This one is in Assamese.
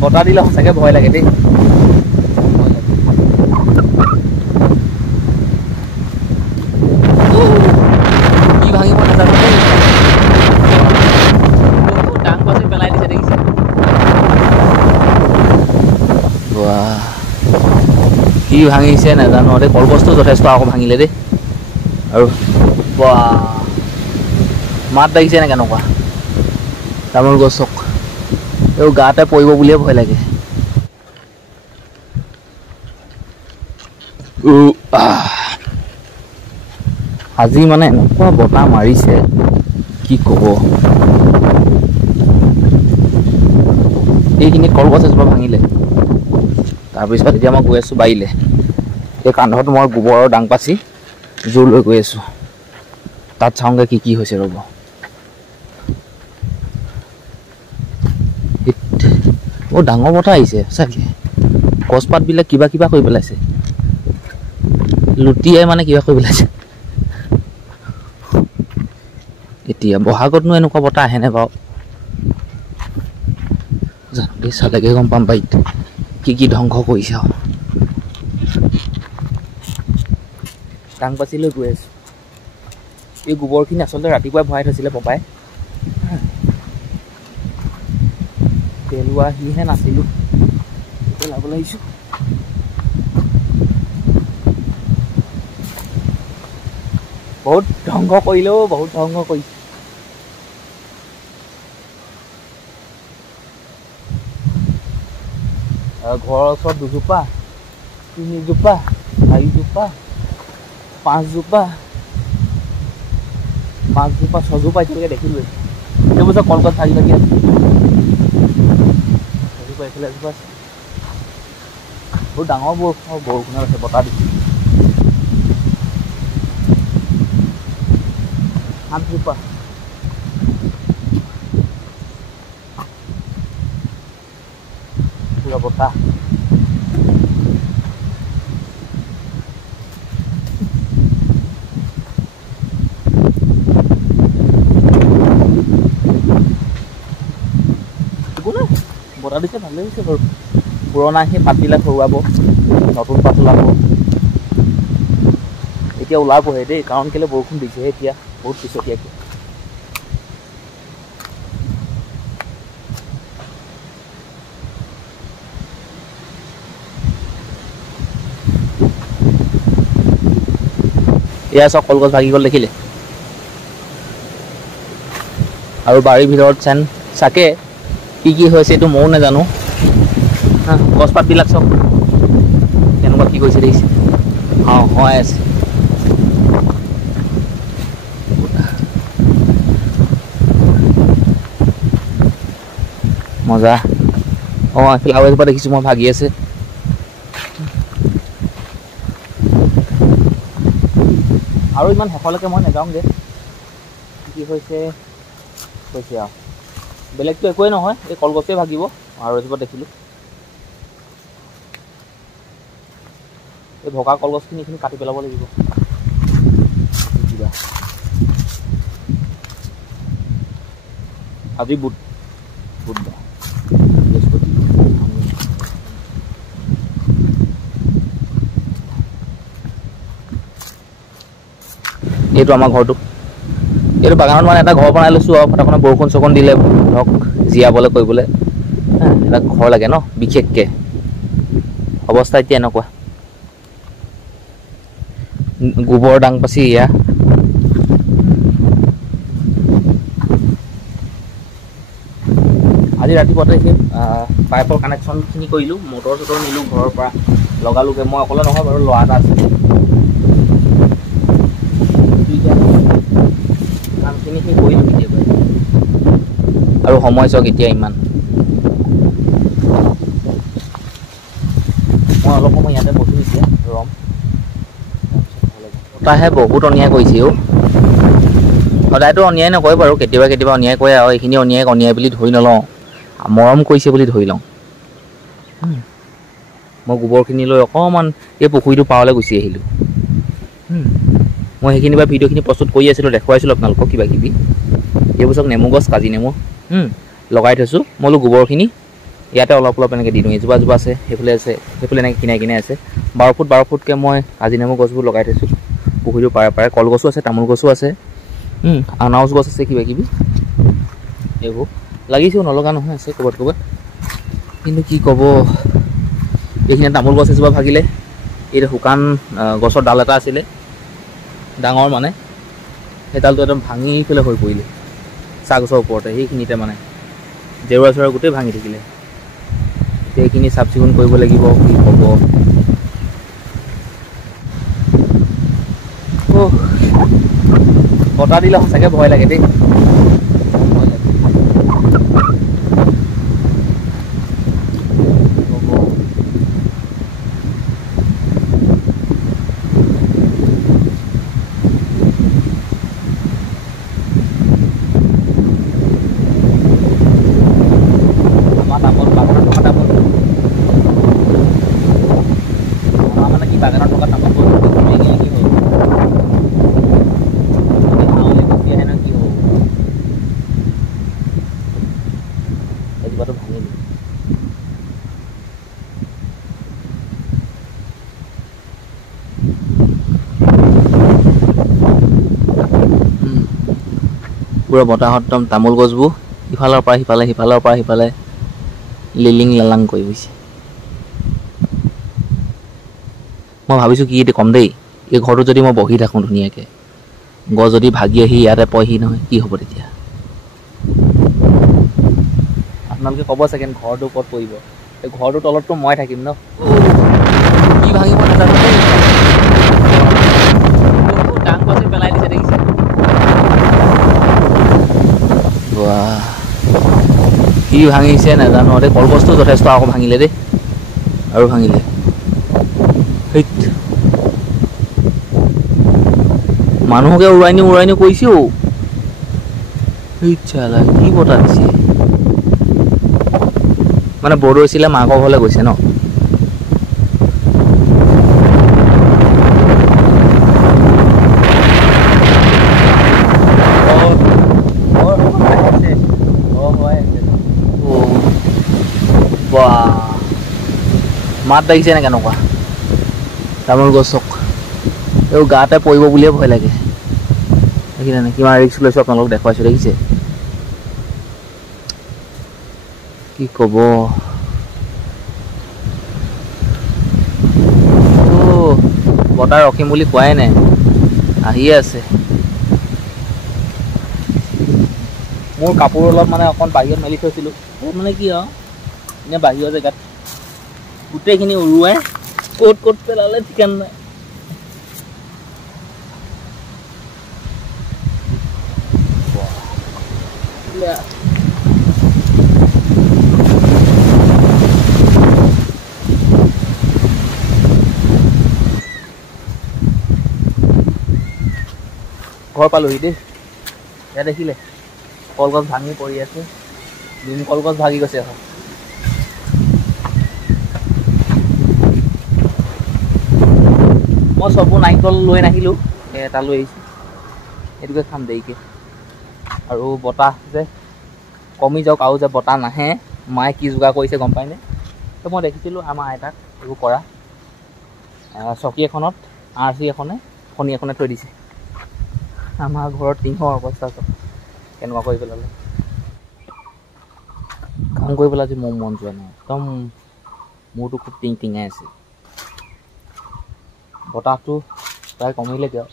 বতাহ দিলে সঁচাকৈ ভয় লাগে দেই কি ভাঙিব নাজানো দেই ডাং পাতি পেলাই দিছে দেখিছে কি ভাঙিছে নাজানো দেই কলগছটো যথেষ্ট আকৌ ভাঙিলে দেই আৰু মাত লাগিছে নে কেনেকুৱা তামোল গছক এই গাতে পৰিব বুলিয়ে ভয় লাগে আজি মানে এনেকুৱা বতাহ মাৰিছে কি ক'ব এইখিনি কলগছ এজোপা ভাঙিলে তাৰপিছত এতিয়া মই গৈ আছোঁ বাৰীলে এই কান্ধত মই গোবৰৰ ডাং পাচি জোৰ লৈ গৈ আছোঁ তাত চাওঁগৈ কি কি হৈছে ৰ'ব বৰ ডাঙৰ বতাহ আহিছে চাগে গছপাতবিলাক কিবা কিবা কৰি পেলাইছে লুটিয়াই মানে কিবা কৰি পেলাইছে এতিয়া বহাগতনো এনেকুৱা বতাহ আহেনে বাৰু জানো দেই চালেগে গম পাম বাৰীত কি কি ধ্বংস কৰিছে আৰু ডাং পাচি লৈ গৈ আছোঁ এই গোবৰখিনি আচলতে ৰাতিপুৱাই ভৰাই থৈছিলে পপাই পেলোৱাহিহে নাছিলোঁ পেলাবলৈ আহিছোঁ বহুত ধ্বংস কৰিলেও বহুত ধ্বংস কৰিছে ঘৰৰ ওচৰত দুজোপা তিনিজোপা চাৰিজোপা পাঁচজোপা ছজোপা এতিয়ালৈকে দেখিলোৱে এইবোৰ চব কলগছ ভাগি ভাগি আছে এজোপা এইফালে এজোপা আছে বহুত ডাঙৰ বৰষুণত আছে বতাহ দিছে 8জোপা পুৰা বতাহ বতাহ দিছে ভালেই হৈছে বাৰু পুৰণা সেই পাতবিলাক সৰুৱাব নতুন পাত ওলাব এতিয়া ওলাবহে দেই কাৰণ কেলৈ বৰষুণ দিছেহে এতিয়া বহুত পিছতীয়াকৈ এয়া চব কলগছ ভাগি গ'ল দেখিলে আৰু বাৰীৰ ভিতৰত চেন চাকে কি কি হৈছে এইটো ময়ো নাজানো গছপাতবিলাক চব কেনেকুৱা কি কৰিছে দেখিছে হয় আছে মজা এইফালে আৰু এজোপা দেখিছোঁ মই ভাগি আছে আৰু ইমান শেষলৈকে মই নাযাওঁগৈ কি হৈছে কৈছে আৰু বেলেগটো একোৱেই নহয় এই কলগছেই ভাগিব আৰু এজোপা দেখিলোঁ এই ভগা কলগছখিনি এইখিনি কাটি পেলাব লাগিব আজি বুধবাৰ বৃহস্পতি এইটো আমাৰ ঘৰটো এইটো বাগানত মানে এটা ঘৰ বনাই লৈছোঁ আৰু ফটাফট বৰষুণ চৰষুণ দিলে ধৰক জীয়াবলৈ কৰিবলৈ এটা ঘৰ লাগে ন বিশেষকৈ অৱস্থা এতিয়া এনেকুৱা গোবৰ ডাং পাচি এয়া আজি ৰাতিপুৱাতে সেই পাইপৰ কানেকশ্যনখিনি কৰিলোঁ মটৰ চটৰ নিলোঁ ঘৰৰ পৰা লগালোগৈ মই অকলে নহয় বাৰু ল'ৰা এটা আছে কামখিনি সেই কৰিলোঁ কেতিয়াবা আৰু সময় চাওক এতিয়া ইমান মই অলপ সময় ইয়াতে বহি এতিয়া ৰম বতাহে বহুত অন্যায় কৰিছে সদায়তো অন্যায় নকৰে বাৰু কেতিয়াবা কেতিয়াবা অন্যায় কৰে আৰু এইখিনি অন্যায় বুলি ধৰি নলওঁ মৰম কৰিছে বুলি ধৰি লওঁ মই গোবৰখিনি লৈ অকণমান এই পুখুৰীটো পাৰলৈ গুচি আহিলোঁ মই সেইখিনি বা ভিডিঅ'খিনি প্ৰস্তুত কৰি আছিলোঁ দেখুৱাইছিলোঁ আপোনালোকক কিবা কিবি এইবোৰ চব নেমু গছ কাজি নেমু লগাই থৈছোঁ। মই বোলো গোবৰখিনি ইয়াতে অলপ অলপ এনেকৈ দি দিওঁ। এজোপা জোপা আছে, সেইফালে এনেকৈ কিনাই আছে। 12 ফুটকৈ মই কাজি নেমু গছবোৰ লগাই থৈছোঁ পুখুৰীটোৰ পাৰে কলগছো আছে, তামোল গছো আছে, আনাৰস গছ আছে, কিবা কিবি এইবোৰ লাগিছেও, নলগা নহয়, আছে ক'ৰবাত। কিন্তু কি ক'ব, এইখিনি তামোল গছ এজোপা ভাগিলে। এই শুকান গছৰ ডাল এটা আছিলে ডাঙৰ, মানে সেই ডালটো একদম ভাঙি পেলাই হৈ পৰিলে চাহ গছৰ ওপৰতে। সেইখিনিতে মানে জেওৰা চেওৰা গোটেই ভাঙি থাকিলে। সেইখিনি চাফ চিকুণ কৰিব লাগিব। কি ক'ব, বতাহ দিলে সঁচাকৈ ভয় লাগে দেই। বাগানত থকা তামোল গছ কি হ'ল, গুচি আহে ন, কি হ'ব, এজোপাটো ভাঙিলোঁ। পুৰা বতাহত একদম তামোল গছবোৰ ইফালৰ পৰা সিফালে, সিফালৰ পৰা সিফালে লিলিং লালাং কৰি গৈছে। মই ভাবিছোঁ কি এতিয়া কম দেই, এই ঘৰটো যদি মই বহি থাকোঁ ধুনীয়াকৈ, গছ যদি ভাগি আহি ইয়াতে পয়হি নহয়, কি হ'ব তেতিয়া? আপোনালোকে ক'ব চাগে ঘৰটো ক'ত পৰিব, এই ঘৰটোৰ তলততো মই থাকিম ন। কি ভাঙিব নাজানো দেই, ডাঙৰ গছে পেলাই দিছে দেখিছে। কি ভাঙিছে নাজানো দেই, কলগছটো যথেষ্ট আকৌ ভাঙিলে দেই, আৰু ভাঙিলে। মানুহকে উৰাই নি কৈছেও। কি বতাহ দিছে, মানে বৰদৈচিলে মাকৰ ঘৰলৈ গৈছে ন। মাত লাগিছে নে কেনেকুৱা তামোল গছক, এই গাতে পৰিব বুলিয়ে ভয় লাগে। দেখিছেনে কিমান ৰিক্স লৈছোঁ, আপোনালোকক দেখুৱাইছোঁ, দেখিছে কি ক'ব। বতাহ ৰখিম বুলি কোৱাই নাই, আহিয়ে আছে। মোৰ কাপোৰ অলপ মানে অকণ বাহিৰত মেলি থৈছিলোঁ, মানে কি আৰু এনে বাহিৰৰ জেগাত গোটেইখিনি উৰুৱাই ক'ত পেলালে ঠিকান নাই। ঘৰ পালোহি দেই। এয়া দেখিলে কলগছ ভাঙি পৰি আছে, কলগছ ভাগি গৈছে এখন। মই চববোৰ নাৰিকল লৈ নাহিলোঁ, এটা লৈ আহিছোঁ, এইটোকে খাম দেৰিকৈ। আৰু বতাহ যে কমি যাওক, আৰু যে বতাহ নাহে, মায়ে কি যোগাৰ কৰিছে গম পায়নে? তো মই দেখিছিলোঁ আমাৰ আইতাক এইবোৰ কৰা, চকী এখনত আৰ্চি এখনে ফণি এখনে থৈ দিছে। আমাৰ ঘৰত টিঙৰ অৱস্থা চব কেনেকুৱা কৰি পেলালে। কাম কৰিবলৈ আজি মোৰ মন যোৱা নাই, একদম মূৰটো খুব টিঙাই আছে। বতাহটো প্ৰায় কমিলে কিয়